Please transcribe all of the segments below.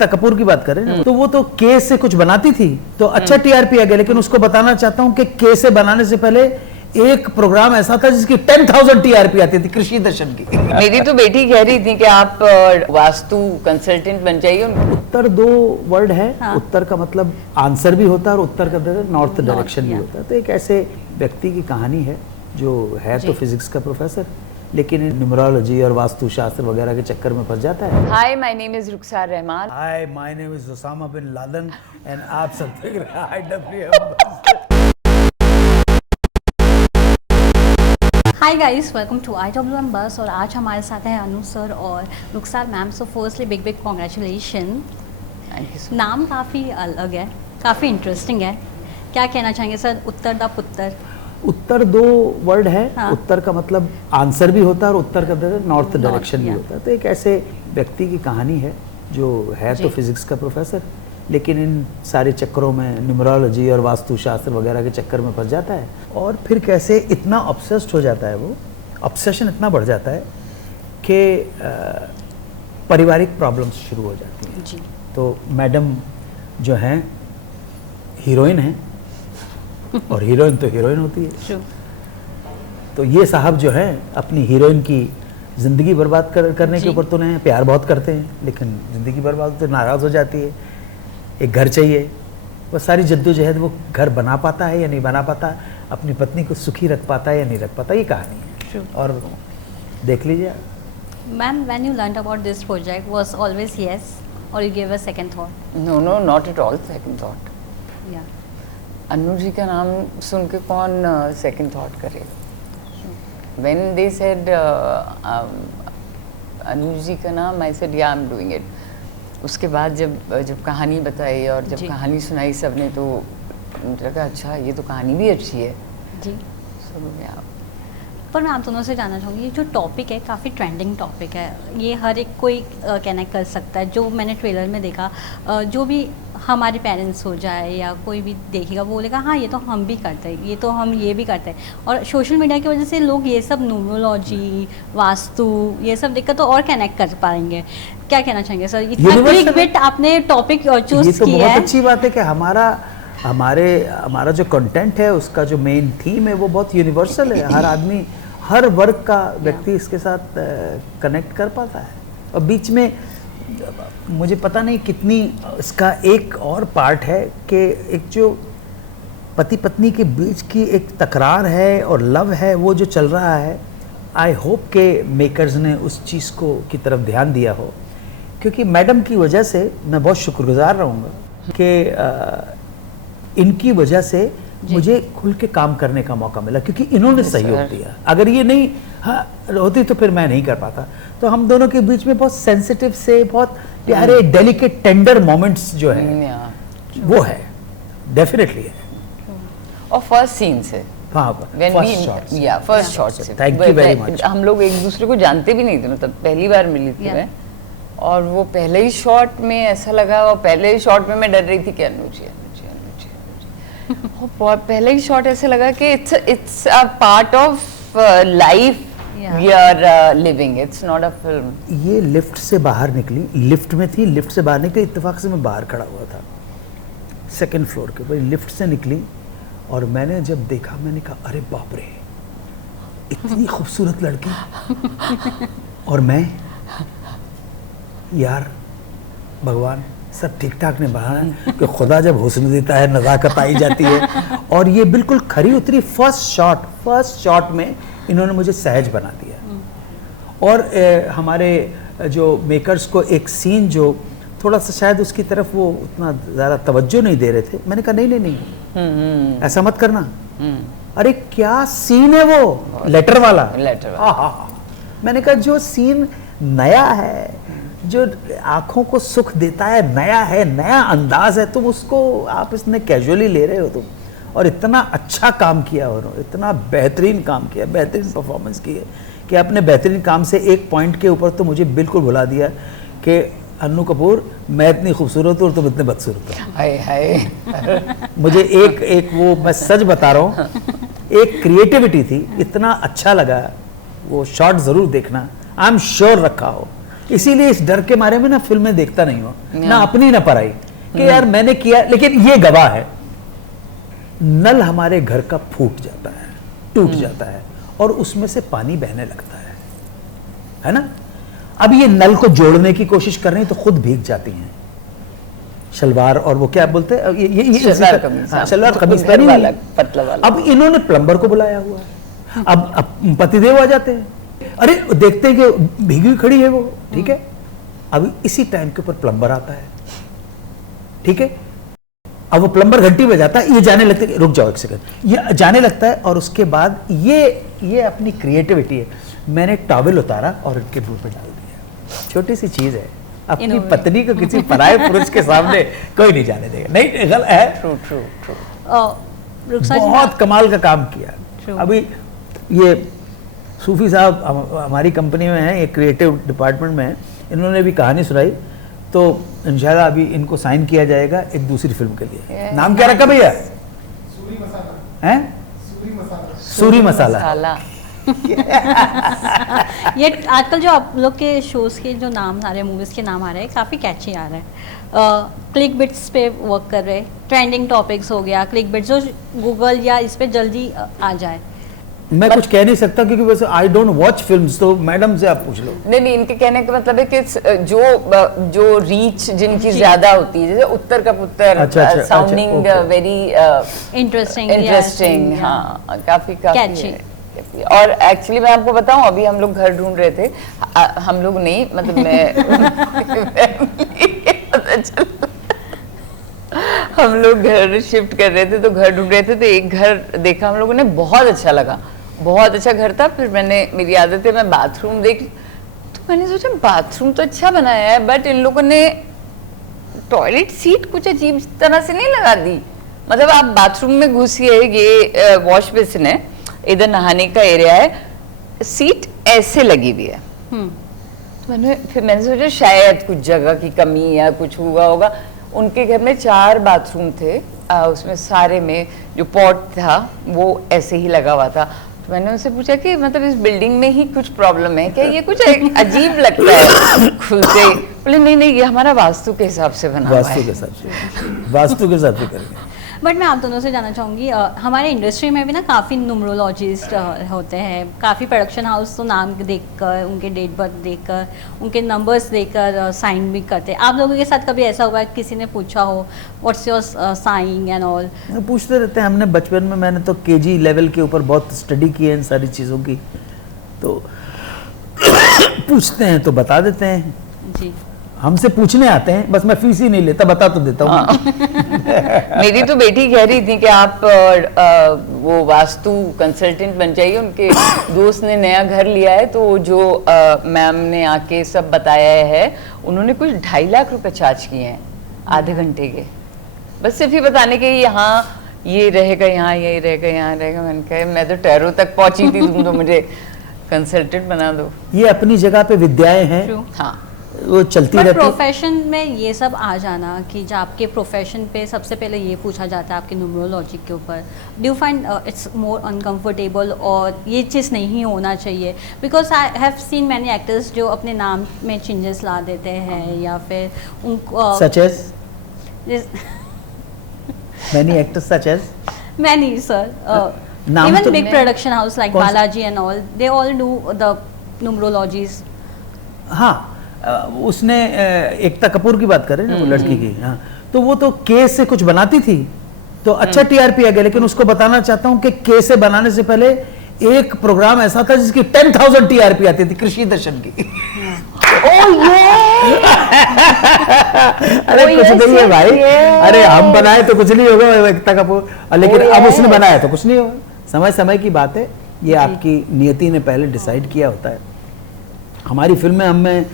एकता कपूर की बात करें तो वो तो के से कुछ बनाती थी तो अच्छा टीआरपी आ गया, लेकिन उसको बताना चाहता हूं कि के से बनाने से पहले एक प्रोग्राम ऐसा था जिसकी 10,000 टीआरपी आती थी, कृषि दर्शन की। मेरी तो बेटी कह रही थी कि आप वास्तु कंसल्टेंट बन जाइए। उत्तर 2 वर्ड है। हाँ। उत्तर का मतलब आंसर भी होता है और उत्तर का नॉर्थ डायरेक्शन भी होता है। तो एक ऐसे व्यक्ति की कहानी है जो है तो फिजिक्स का प्रोफेसर, लेकिन न्यूमरोलॉजी और वास्तु शास्त्र वगैरह के चक्कर में फंस जाता है। Hi, my name is Rukhsar Rahman. Hi, my name is Osama bin Laden and आप सब देख रहे हैं IWM। Hi guys, welcome to IWM Buzz. और आज हमारे साथ हैं अनु सर और Rukhsar ma'am. So firstly big congratulation. नाम काफ़ी अलग है, काफ़ी इंटरेस्टिंग है। क्या कहना चाहेंगे सर? उत्तर दा पुत्र। उत्तर 2 वर्ड है। हाँ। उत्तर का मतलब आंसर भी होता है और उत्तर का नॉर्थ डायरेक्शन भी होता है। तो एक ऐसे व्यक्ति की कहानी है जो है तो फिजिक्स का प्रोफेसर, लेकिन इन सारे चक्करों में न्यूमरोलॉजी और वास्तु शास्त्र वगैरह के चक्कर में फंस जाता है और फिर कैसे इतना ऑब्सेस्ड हो जाता है, वो ऑब्सेशन इतना बढ़ जाता है कि पारिवारिक प्रॉब्लम्स शुरू हो जाती हैं। जी। तो मैडम जो हैं हीरोइन हैं और हीरोइन तो हीरोइन होती है। तो ये साहब जो हैं अपनी हीरोइन की ज़िंदगी बर्बाद करने के ऊपर तो उन्हें प्यार बहुत करते हैं, लेकिन ज़िंदगी बर्बाद तो नाराज़ हो जाती है। एक घर चाहिए, वो सारी जद्दोजहद वो घर बना पाता है या नहीं बना पाता, अपनी पत्नी को सुखी रख पाता है या नहीं रख पाता, ये कहानी है। और देख लीजिए ma'am, when you learned about this project was always yes और you give a second thought? No, not at all second thought. या अनु जी का नाम सुन के कौन सेकंड थॉट करेगा? When they said Anu ji का नाम, आई सेड या आई एम डूइंग इट। उसके बाद जब कहानी बताई और जब कहानी सुनाई सबने, तो लगा अच्छा ये तो कहानी भी अच्छी है जी। पर मैं आप दोनों से जानना चाहूँगी, ये जो टॉपिक है काफ़ी ट्रेंडिंग टॉपिक है, ये हर एक कोई कनेक्ट कर सकता है। जो मैंने ट्रेलर में देखा, जो भी हमारे पेरेंट्स हो जाए या कोई भी देखेगा वो बोलेगा हाँ ये तो हम भी करते हैं, ये तो हम ये भी करते हैं। और सोशल मीडिया की वजह से लोग ये सब न्यूमरोलॉजी, वास्तु ये सब देखकर तो और कनेक्ट कर पाएंगे। क्या कहना चाहेंगे सर? इतना क्लिक बिट आपने टॉपिक चूज किया है। बहुत अच्छी बात है कि हमारा जो कंटेंट है उसका जो मेन थीम है वो बहुत यूनिवर्सल है। हर आदमी, हर वर्ग का व्यक्ति इसके साथ कनेक्ट कर पाता है। और बीच में मुझे पता नहीं कितनी इसका एक और पार्ट है कि एक जो पति पत्नी के बीच की एक तकरार है और लव है वो जो चल रहा है, आई होप के मेकर्स ने उस चीज़ को की तरफ ध्यान दिया हो, क्योंकि मैडम की वजह से मैं बहुत शुक्रगुजार रहूँगा कि इनकी वजह से मुझे खुल के काम करने का मौका मिला, क्योंकि इन्होंने सहयोग दिया। अगर ये नहीं होती तो फिर मैं नहीं कर पाता। तो हम दोनों के बीच में बहुत सेंसिटिव से, बहुत प्यारे डेलिकेट टेंडर मोमेंट्स जो है वो है, डेफिनेटली है। और फर्स्ट सीन से, फर्स्ट शॉट से, थैंक यू वेरी मच। हम लोग एक दूसरे को जानते भी नहीं थे, मतलब पहली बार मिली थी मैं, और वो पहले ही शॉट में ऐसा लगा, और पहले ही शॉट में मैं डर रही थी कि अनु जी और पहले ही शॉट ऐसे लगा कि it's a part of life we are living, it's not a film. ये लिफ्ट से बाहर निकली, लिफ्ट में थी, लिफ्ट से बाहर निकली, इत्तेफाक से मैं बाहर खड़ा हुआ था 2nd फ्लोर के ऊपर। लिफ्ट से निकली और मैंने जब देखा, मैंने कहा अरे बाप रे, इतनी खूबसूरत लड़की और मैं, यार भगवान सब ठीक ठाक ने बनाना है कि खुदा जब हुस्न देता है नज़ाकत आई जाती है। और ये बिल्कुल खरी उतरी फर्स्ट शॉट में इन्होंने मुझे सहज बना दिया। और हमारे जो मेकर्स को एक सीन जो थोड़ा सा शायद उसकी तरफ वो उतना ज़्यादा तवज्जो नहीं दे रहे थे, मैंने कहा नहीं ऐसा मत करना। अरे क्या सीन है वो, लेटर वाला। मैंने कहा जो सीन नया है, जो आंखों को सुख देता है, नया है, नया अंदाज है, तुम उसको आप इसने कैजुअली ले रहे हो तुम। और इतना अच्छा काम किया उन्होंने, इतना बेहतरीन काम किया, बेहतरीन परफॉर्मेंस की है कि अपने बेहतरीन काम से एक पॉइंट के ऊपर तो मुझे बिल्कुल भुला दिया कि अनु कपूर मैं इतनी खूबसूरत हूँ और तुम इतने बदसूरत हो। हाय हाय मुझे एक वो मैं सच बता रहा हूँ, एक क्रिएटिविटी थी, इतना अच्छा लगा वो शॉट। ज़रूर देखना, आई एम श्योर रखा हो इसीलिए इस डर के मारे में ना फिल्में देखता नहीं हूँ, ना अपनी ना पराई, कि यार मैंने किया। लेकिन ये गवाह है, नल हमारे घर का फूट जाता है, टूट जाता है और उसमें से पानी बहने लगता है ना। अब ये नल को जोड़ने की कोशिश कर रही तो खुद भीग जाती हैं, शलवार और वो क्या बोलते हैं ये शलवार कमीज पहनी वाला पतला वाला। अब इन्होंने प्लम्बर को बुलाया हुआ है, अब पतिदेव आ जाते हैं, अरे देखते हैं कि भीगी हुई खड़ी है वो, ठीक है। अब इसी टाइम के ऊपर प्लम्बर आता है, ठीक है। अब वो प्लम्बर घंटी बजाता है, ये जाने लगता है, रुक जाओ एक सेकंड, ये जाने लगता है और उसके बाद ये अपनी क्रिएटिविटी है, मैंने टॉवेल उतारा और इनके मुंह पे डाल दिया। छोटी सी चीज है, अपनी पत्नी को किसी पराये पुरुष के सामने कोई नहीं जाने देगा। नहीं गलत है, ट्रू बहुत कमाल का काम किया। अभी ये सूफी साहब हमारी कंपनी में है, ये क्रिएटिव डिपार्टमेंट में है, इन्होंने भी कहानी सुनाई, तो इंशाल्लाह अभी इनको साइन किया जाएगा एक दूसरी फिल्म के लिए। नाम क्या रखा भैया? सूरी मसाला। हैं? सूरी मसाला। ये आजकल जो आप लोग के शोज के जो नाम आ रहे हैं, मूवीज के नाम आ रहे हैं, काफ़ी कैची आ रहे हैं। क्लिक बिट्स पे वर्क कर रहे, ट्रेंडिंग टॉपिक्स हो गया, क्लिक बिट्स जो गूगल या इस पे जल्दी आ जाए। मैं कुछ कह नहीं सकता क्योंकि वैसे आई डोंट वॉच फिल्म्स, तो मैडम से आप पूछ लो। नहीं, इनके कहने का मतलब है कि जो रीच जिनकी ज्यादा होती है, जैसे उत्तर का पुत्र, साउंडिंग वेरी इंटरेस्टिंग, हाँ काफी कैची। और एक्चुअली मैं आपको बताऊं, अभी हम लोग घर ढूंढ रहे थे, हम लोग नहीं मतलब हम लोग घर शिफ्ट कर रहे थे तो घर ढूंढ रहे थे, तो एक घर देखा हम लोगों ने, बहुत अच्छा लगा, बहुत अच्छा घर था। फिर मेरी आदत है मैं बाथरूम देख, तो मैंने सोचा बाथरूम तो अच्छा बनाया है, बट इन लोगों ने टॉयलेट सीट कुछ अजीब तरह से नहीं लगा दी। मतलब आप बाथरूम में घुसिए, ये वॉश बेसिन है, इधर नहाने का एरिया है, सीट ऐसे लगी हुई है। तो मैंने सोचा शायद कुछ जगह की कमी या कुछ हुआ होगा। उनके घर में 4 बाथरूम थे, उसमें सारे में जो पॉट था वो ऐसे ही लगा हुआ था। तो मैंने उनसे पूछा कि मतलब इस बिल्डिंग में ही कुछ प्रॉब्लम है क्या, ये कुछ अजीब लगता है खुलते। बोले नहीं ये हमारा वास्तु के हिसाब से बना हुआ है। वास्तु के हिसाब से करेंगे। बट मैं आप दोनों से जानना चाहूँगी, हमारे इंडस्ट्री में भी ना काफ़ी न्यूमरोलॉजिस्ट होते हैं, काफ़ी प्रोडक्शन हाउस तो नाम देखकर, उनके डेट बर्थ देखकर, उनके नंबर्स देखकर साइन भी करते हैं। आप लोगों के साथ कभी ऐसा हुआ है किसी ने पूछा हो what's your sign and all? पूछते रहते हैं, हमने बचपन में, मैंने तो केजी लेवल के ऊपर बहुत स्टडी की है इन सारी चीज़ों की, तो पूछते हैं तो बता देते हैं जी। हमसे पूछने आते हैं, बस मैं फीस ही नहीं लेता, बता तो देता हूँ। मेरी तो बेटी कह रही थी कि आप वो वास्तु कंसल्टेंट बन जाइए। उनके दोस्त ने नया घर लिया है, तो जो मैम ने आके सब बताया है, उन्होंने कुछ 2.5 लाख रुपए चार्ज किए हैं आधे घंटे के, बस सिर्फ ही बताने के यहाँ ये रहेगा, यहाँ ये रहेगा, यहाँ रहेगा। मैंने कहा मैं तो टैरो तक पहुंची थी, तुम तो मुझे कंसल्टेंट बना दो। ये अपनी जगह पे विद्याएं हैं, हाँ वो चलती रहती है। प्रोफेशन में ये सब आ जाना कि जो आपके प्रोफेशन पे सबसे पहले ये पूछा जाता है आपके न्यूमरोलॉजी के ऊपर, do you find it's more uncomfortable और ये चीज़ नहीं होना चाहिए? Because I have seen many actors जो अपने नाम में चेंजेस ला देते हैं या फिर उनको such as many actors such as many sir, even big production house like Balaji and all, they all do the numerologies. हाँ, उसने एकता कपूर की बात कर रहे हैं ना, वो लड़की की, हाँ, तो वो तो के से कुछ बनाती थी तो अच्छा टीआरपी आ गया, लेकिन उसको बताना चाहता हूँ कि के से बनाने से पहले एक प्रोग्राम ऐसा था जिसकी 10,000 टीआरपी आती थी, कृषि दर्शन की। अरे कुछ नहीं है भाई, अरे हम बनाए तो कुछ नहीं होगा एकता कपूर, लेकिन अब उसने बनाया तो कुछ नहीं होगा। समय समय की बात है, ये आपकी नियति ने पहले डिसाइड किया होता है। हमारी फिल्म में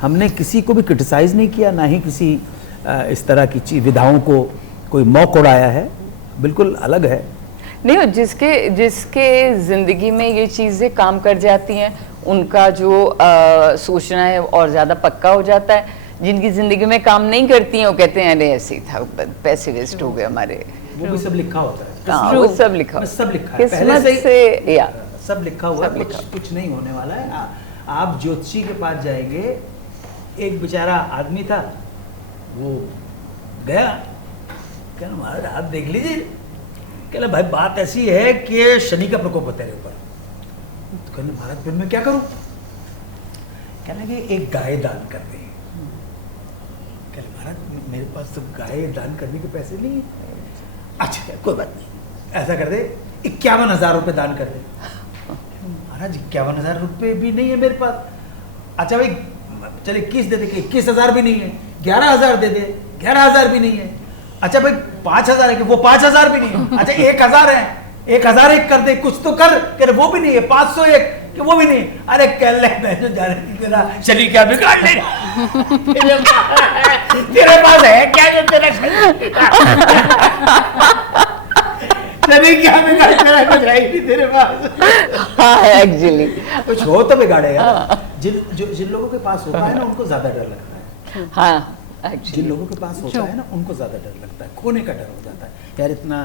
हमने किसी को भी क्रिटिसाइज नहीं किया, ना ही किसी इस तरह की विधाओं को कोई मौक उड़ाया है, बिल्कुल अलग है। नहीं, जिसके जिंदगी में ये चीजें काम कर जाती हैं, उनका जो सोचना है और ज्यादा पक्का हो जाता है। जिनकी जिंदगी में काम नहीं करती हैं वो कहते हैं अरे ऐसे ही था, पैसे वेस्ट हो गए हमारे। वो भी सब लिखा होता है। हाँ, वो सब लिखा है, किस्मत से या सब लिखा हुआ है, कुछ नहीं होने वाला है। आप ज्योतिषी के पास जाएंगे एक बेचारा आदमी था, वो गया, कहना महाराज हाथ देख लीजिए। कहना भाई बात ऐसी है कि शनि का प्रकोप है तेरे ऊपर। तो कहना महाराज फिर मैं क्या करूं? कहना कि एक गाय दान कर दे। कहना महाराज मेरे पास तो गाय दान करने के पैसे नहीं है। अच्छा कोई बात नहीं, ऐसा कर दे 51,000 रुपये दान कर दे। महाराज 51,000 रुपये भी नहीं है मेरे पास। अच्छा भाई चल 21 दे दे, 21,000 भी नहीं है। 11,000 दे दे, 11,000 भी नहीं है। अच्छा भाई 5,000 है कि वो 5,000 भी नहीं है। अच्छा 1,000 है, 1,001 कर दे, कुछ तो कर, कह वो भी नहीं है। 501 कि वो भी नहीं है। अरे कह ले मैं जो जाने तेरा शरीर क्या बिगाड़ ले तेरे पास है क्या जो तेरा शरीर क्या बिगाड़, तेरा कुछ है ही नहीं तेरे पास। हाँ एक्चुअली कुछ हो तो बिगाड़े यार। जिन लोगों के पास होता है ना उनको ज्यादा डर लगता है। हाँ जिन लोगों के पास होता है ना उनको ज्यादा डर लगता है, खोने का डर हो जाता है। यार इतना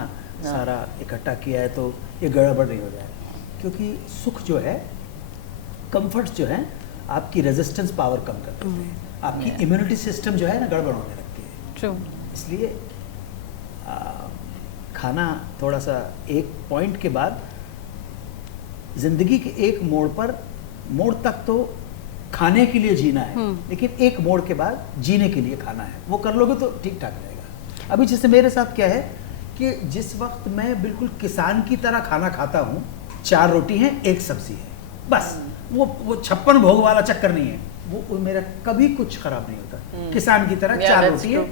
सारा इकट्ठा किया है तो ये गड़बड़ नहीं हो जाए। क्योंकि सुख जो है, कंफर्ट्स जो है, आपकी रेजिस्टेंस पावर कम कर देते हैं, आपकी इम्यूनिटी सिस्टम जो है ना गड़बड़ होने लगती है। ट्रू। इसलिए खाना थोड़ा सा एक पॉइंट के बाद, जिंदगी के एक मोड़ तक तो खाने के लिए जीना है, लेकिन एक मोड़ के बाद जीने के लिए खाना है। वो कर लोगे तो ठीक ठाक रहेगा। अभी जैसे मेरे साथ क्या है कि जिस वक्त मैं बिल्कुल किसान की तरह खाना खाता हूँ, 4 रोटी हैं 1 सब्जी है, बस वो 56 भोग वाला चक्कर नहीं है। वो मेरा कभी कुछ खराब नहीं होता। किसान की तरह 4 रोटी है,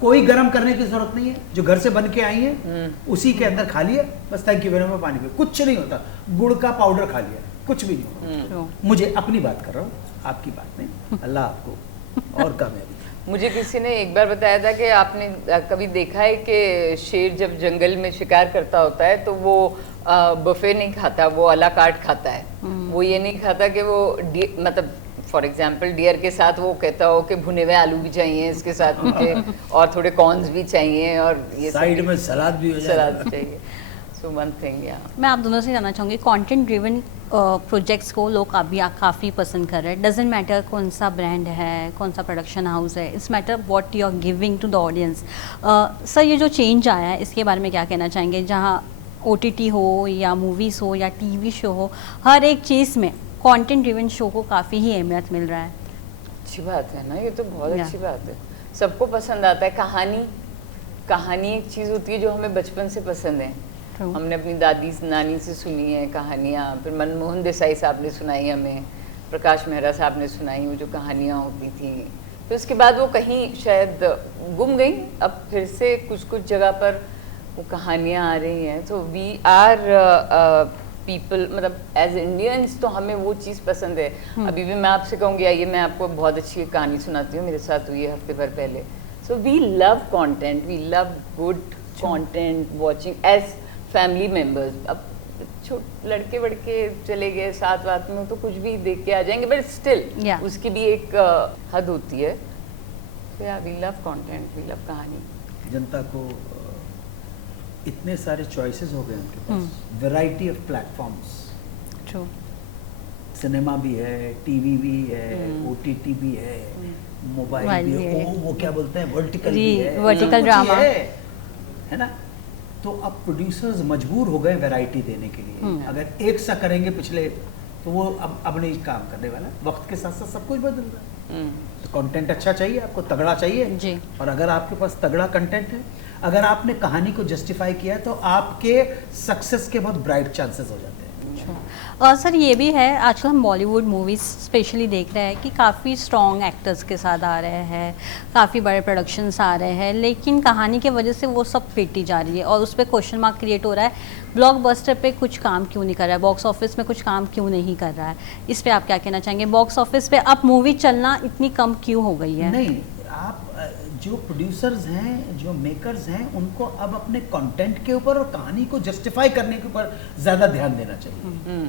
कोई गर्म करने की जरूरत नहीं है, जो घर से बन के आई है उसी के अंदर खा लिया, बस थैंक यू वेरी मच, पानी पियो, कुछ नहीं होता। गुड़ का पाउडर खा लिया, कुछ भी नहीं होता। मुझे अपनी बात कर रहा हूँ, आपकी बात नहीं। अल्लाह आपको और कामयाबी। मुझे किसी ने एक बार बताया था कि आपने कभी देखा है कि शेर जब जंगल में शिकार करता होता है तो वो बफे नहीं खाता, वो अला कार्ट खाता है। वो ये नहीं खाता कि वो मतलब फॉर एग्जाम्पल डियर के साथ वो कहता हो कि भुने हुए आलू भी चाहिए इसके साथ मुझे, और थोड़े कॉर्न्स भी चाहिए, और ये साइड में सलाद भी हो जाए, सलाद चाहिए। सो वन थिंग या मैं आप दोनों से जानना चाहूँगी, कंटेंट ड्रिवन प्रोजेक्ट्स को लोग अभी काफ़ी पसंद कर रहे हैं। डजेंट मैटर कौन सा ब्रांड है, कौन सा प्रोडक्शन हाउस है, it's matter what you are giving to the audience. Sir ये जो चेंज आया है इसके बारे में क्या कहना चाहेंगे? जहाँ OTT हो या मूवीज़ हो या TV शो हो, हर एक चीज़ में कंटेंट ड्रिवन शो को काफ़ी ही अहमियत मिल रहा है। अच्छी बात है ना, ये तो बहुत अच्छी बात है। सबको पसंद आता है। कहानी एक चीज़ होती है जो हमें बचपन से पसंद है। हमने अपनी दादी नानी से सुनी है कहानियाँ, फिर मनमोहन देसाई साहब ने सुनाई हमें, प्रकाश मेहरा साहब ने सुनाई वो जो कहानियाँ होती थी। फिर उसके बाद वो कहीं शायद गुम गई, अब फिर से कुछ जगह पर वो कहानियाँ आ रही हैं। तो वी आर पीपल, मतलब एज इंडियंस तो हमें वो चीज़ पसंद है। अभी भी मैं आपसे कहूँगी आइए मैं आपको बहुत अच्छी कहानी सुनाती हूँ, मेरे साथ हुई है हफ्ते भर पहले। So we love content, we love good content watching as family members. अब लड़के वड़के चले गए साथ वाथ में तो कुछ भी देख के आ जाएंगे, बट स्टिल उसकी भी एक हद होती है। We love content, we love कहानी। जनता को इतने सारे चॉइसेस हो गए उनके पास, वैरायटी ऑफ प्लेटफॉर्म्स, सिनेमा भी है, टीवी भी है, OTT भी है, मोबाइल भी है, वो क्या बोलते हैं वर्टिकल भी है, वर्टिकल ड्रामा है ना। तो अब प्रोड्यूसर्स मजबूर हो गए वैरायटी देने के लिए। अगर एक सा करेंगे पिछले तो वो अब नहीं काम करने वाला। वक्त के साथ साथ सब कुछ बदल रहा है। तो कंटेंट अच्छा चाहिए, आपको तगड़ा चाहिए जी। और अगर आपके पास तगड़ा कंटेंट है, अगर आपने कहानी को जस्टिफाई किया है तो आपके सक्सेस के बहुत ब्राइट चांसेस हो जाते हैं। और सर ये भी है आजकल हम बॉलीवुड मूवीज़ स्पेशली देख रहे हैं कि काफ़ी स्ट्रॉन्ग एक्टर्स के साथ आ रहे हैं, काफ़ी बड़े प्रोडक्शंस आ रहे हैं, लेकिन कहानी की वजह से वो सब पीटी जा रही है और उस पर क्वेश्चन मार्क क्रिएट हो रहा है। ब्लॉकबस्टर पे कुछ काम क्यों नहीं कर रहा है, बॉक्स ऑफिस में कुछ काम क्यों नहीं कर रहा है, इस पर आप क्या कहना चाहेंगे? बॉक्स ऑफिस पे अब मूवी चलना इतनी कम क्यों हो गई है? नहीं, आप जो प्रोड्यूसर्स हैं, जो मेकर्स हैं, उनको अब अपने कंटेंट के ऊपर और कहानी को जस्टिफाई करने के ऊपर ज़्यादा ध्यान देना चाहिए।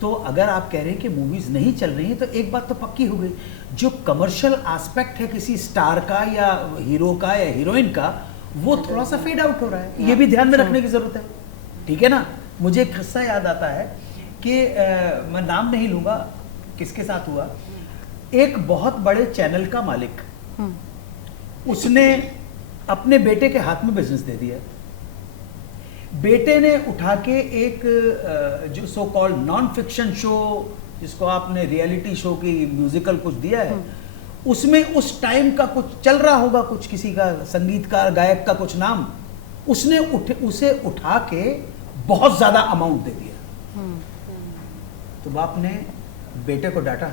तो अगर आप कह रहे हैं कि मूवीज़ नहीं चल रही हैं तो एक बात तो पक्की हो गई, जो कमर्शियल एस्पेक्ट है किसी स्टार का या हीरो का या हीरोइन का, वो थोड़ा सा फेड आउट हो रहा है। ये भी ध्यान में रखने की ज़रूरत है, ठीक है ना। मुझे एक किस्सा याद आता है कि मैं नाम नहीं लूँगा किसके साथ हुआ। एक बहुत बड़े चैनल का मालिक, उसने अपने बेटे के हाथ में बिजनेस दे दिया। बेटे ने उठा के एक जो so called non fiction show, जिसको आपने रियलिटी शो की म्यूजिकल कुछ दिया है, उसमें उस टाइम का कुछ चल रहा होगा, कुछ किसी का संगीतकार गायक का कुछ नाम, उसने उसे उठा के बहुत ज्यादा अमाउंट दे दिया। तो बाप ने बेटे को डांटा,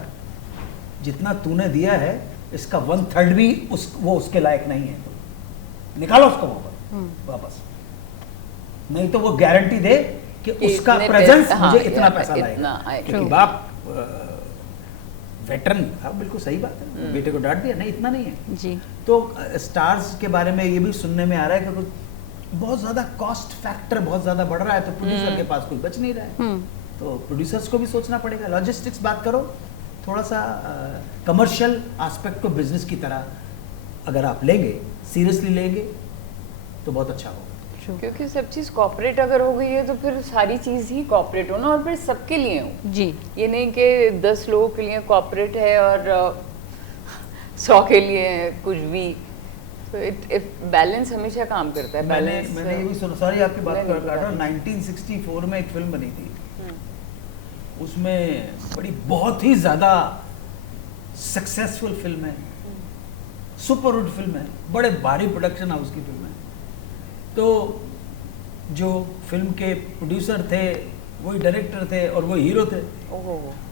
जितना तूने दिया है इसका 1/3 भी वो उसके लायक नहीं है, तो निकालो उसको वापस, नहीं तो वो गारंटी दे कि उसका प्रेजेंस मुझे इतना पैसा लाएगा। क्योंकि बाप वेटरन था, बिल्कुल सही बात है, बेटे को डांट दिया, नहीं इतना नहीं है जी। तो स्टार्स के बारे में ये भी सुनने में आ रहा है कि बहुत ज्यादा कॉस्ट फैक्टर बहुत ज्यादा बढ़ रहा है, तो प्रोड्यूसर के पास कोई बच नहीं रहा है, तो प्रोड्यूसर्स को भी सोचना पड़ेगा। लॉजिस्टिक्स बात करो, थोड़ा सा कमर्शियल एस्पेक्ट को बिजनेस की तरह अगर आप लेंगे, सीरियसली लेंगे, तो बहुत अच्छा होगा। क्योंकि सब चीज़ कॉर्पोरेट अगर हो गई है तो फिर सारी चीज़ ही कॉर्पोरेट हो ना, और फिर सबके लिए हो जी। ये नहीं कि 10 लोगों के लिए कॉर्पोरेट है और 100 के लिए कुछ भी, तो बैलेंस हमेशा काम करता है। मैंने ये भी सुना, सॉरी आपकी बात कर रहा था, 1964 में एक फिल्म बनी थी, उसमें बड़ी बहुत ही ज्यादा सक्सेसफुल फिल्म है, सुपरहिट फिल्म है, बड़े भारी प्रोडक्शन हाउस की फिल्म है। तो जो फिल्म के प्रोड्यूसर थे वही डायरेक्टर थे और वो हीरो थे,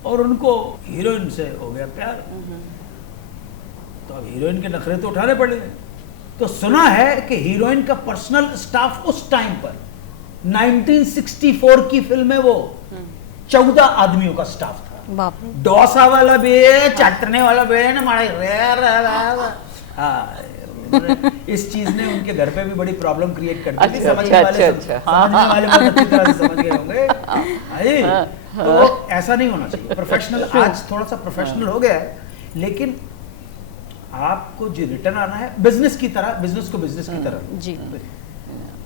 और उनको हीरोइन से हो गया प्यार, तो अब हीरोइन के नखरे तो उठाने पड़े। तो सुना है कि हीरोइन का पर्सनल स्टाफ उस टाइम पर 1964 की फिल्म है वो 14 आदमियों का स्टाफ था। डोसा वाला भी, चाटने वाला भी, इस चीज ने उनके घर पे भी बड़ी प्रॉब्लम क्रिएट कर दी। समझने वाले बहुत अच्छी तरह से समझ गए होंगे। तो ऐसा नहीं होना चाहिए। प्रोफेशनल आज थोड़ा सा प्रोफेशनल हो गया है, लेकिन आपको जो रिटर्न आना है बिजनेस की तरह, बिजनेस को बिजनेस की तरह। जी,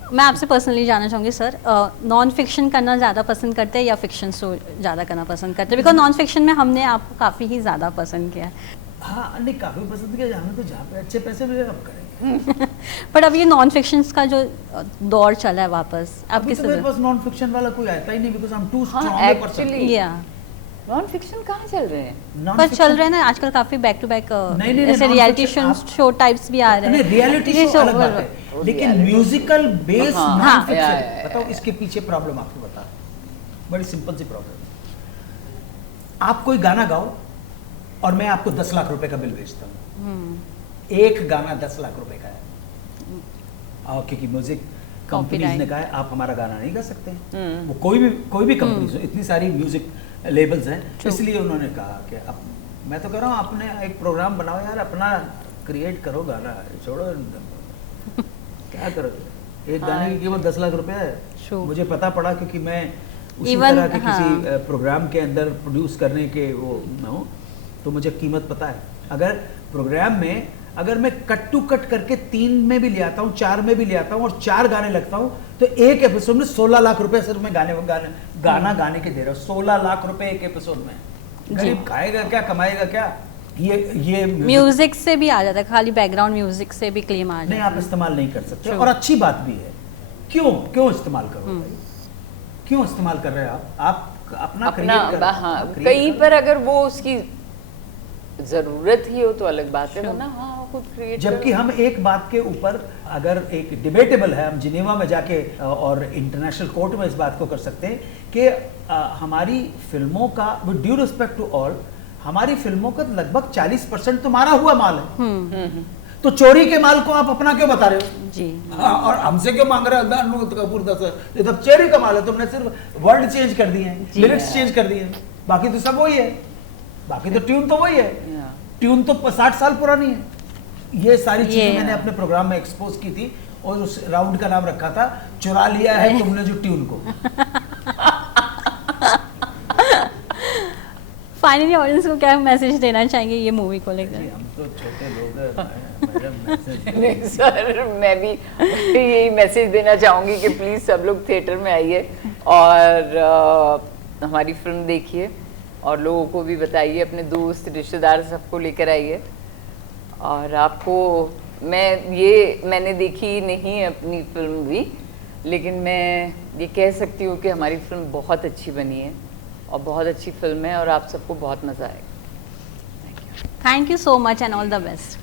मैं आपसे पर्सनली जानना चाहूँगी सर, नॉन फिक्शन करना ज़्यादा पसंद करते हैं या फिक्शन शो ज़्यादा करना पसंद करते हैं? बिकॉज नॉन फिक्शन में हमने आपको काफ़ी ही ज़्यादा पसंद किया है। हाँ, नहीं काफ़ी पसंद किया, हमें तो जहाँ पे अच्छे पैसे मिले हम करेंगे। पर अब ये नॉन फिक्शंस का जो दौर चला है वापस, आप किस मेरे पास नॉन फिक्शन वाला कोई आता ही नहीं, because I am too strong person. या नॉन फिक्शन कहाँ चल रहे हैं? पर चल रहे हैं ना आजकल काफी बैक टू बैक, ऐसे रियलिटी शो टाइप्स भी आ रहे हैं। रियलिटी शो अलग बात है, लेकिन म्यूजिकल बेस नॉन फिक्शन, बताओ इसके पीछे प्रॉब्लम आपको बता, बड़ी सिंपल सी प्रॉब्लम। आप कोई गाना गाओ और मैं आपको 10 लाख रुपए का बिल भेजता हूँ, एक गाना 10 लाख रुपए का है, क्योंकि म्यूजिक कंपनीज ने कहा है आप हमारा गाना नहीं गा सकते। वो कोई भी कंपनी, इतनी सारी म्यूजिक लेबल्स हैं, इसलिए उन्होंने कहा कि अब मैं तो कह रहा हूँ अपने एक प्रोग्राम बनाओ यार, अपना क्रिएट करो गाना, छोड़ो क्या करो। एक गाने की कीमत 10 लाख रुपए है, मुझे पता पड़ा क्योंकि मैं उसी तरह के किसी प्रोग्राम के अंदर प्रोड्यूस करने के वो मैं हूँ, तो मुझे कीमत पता है। अगर प्रोग्राम में अगर मैं कट टू कट करके 3 में भी ले आता हूँ, 4 में भी ले आता हूँ और 4 गाने लगता हूँ, तो एक एपिसोड में 16 लाख रुपए सिर्फ मैं गाना गाने के दे रहा हूँ। 16 लाख रुपए एक एपिसोड में, गरीब खाएगा क्या, कमाएगा क्या? ये म्यूजिक से भी आ जाता है, खाली बैकग्राउंड म्यूजिक से भी क्लेम आ जाता है। नहीं, आप इस्तेमाल नहीं कर सकते, और अच्छी बात भी है। क्यों इस्तेमाल करो, क्यों इस्तेमाल कर रहे हैं आप अपना कहीं पर अगर वो उसकी जरूरत ही हो तो अलग बात है, वरना हाँ खुद क्रिएट। जबकि हम एक बात के ऊपर अगर एक डिबेटेबल है, हम जिनेवा में जाके और इंटरनेशनल कोर्ट में इस बात को कर सकते हैं कि हमारी फिल्मों का, with due respect to all, हमारी फिल्मों का लगभग 40% तो मारा हुआ माल है। तो चोरी के माल को आप अपना क्यों बता रहे हो जी? और हमसे क्यों मांग रहे हो? कपूर ये तो चोरी का माल है, तुमने सिर्फ वर्ड चेंज कर दिए हैं, लिरिक्स चेंज कर दिए हैं, बाकी तो सब वही है, बाकी तो ट्यून तो वही है, ट्यून तो 60 साल पुरानी है। ये सारी चीजें मैंने अपने प्रोग्राम में एक्सपोज की थी, और उस राउंड का नाम रखा था चुरा लिया है तुमने जो ट्यून को। फाइनली ऑडियंस को क्या मैसेज देना चाहेंगे ये मूवी को लेकर? हम तो छोटे लोग हैं। नहीं सर, मैं भी यही मैसेज देना चाहूँगी कि प्लीज़ सब लोग थिएटर में आइए और हमारी फिल्म देखिए। और लोगों को भी बताइए, अपने दोस्त रिश्तेदार सबको लेकर आइए। और आपको मैंने देखी नहीं है अपनी फिल्म भी, लेकिन मैं ये कह सकती हूँ कि हमारी फिल्म बहुत अच्छी बनी है और बहुत अच्छी फिल्म है और आप सबको बहुत मज़ा आएगा। Thank you so much and all the best.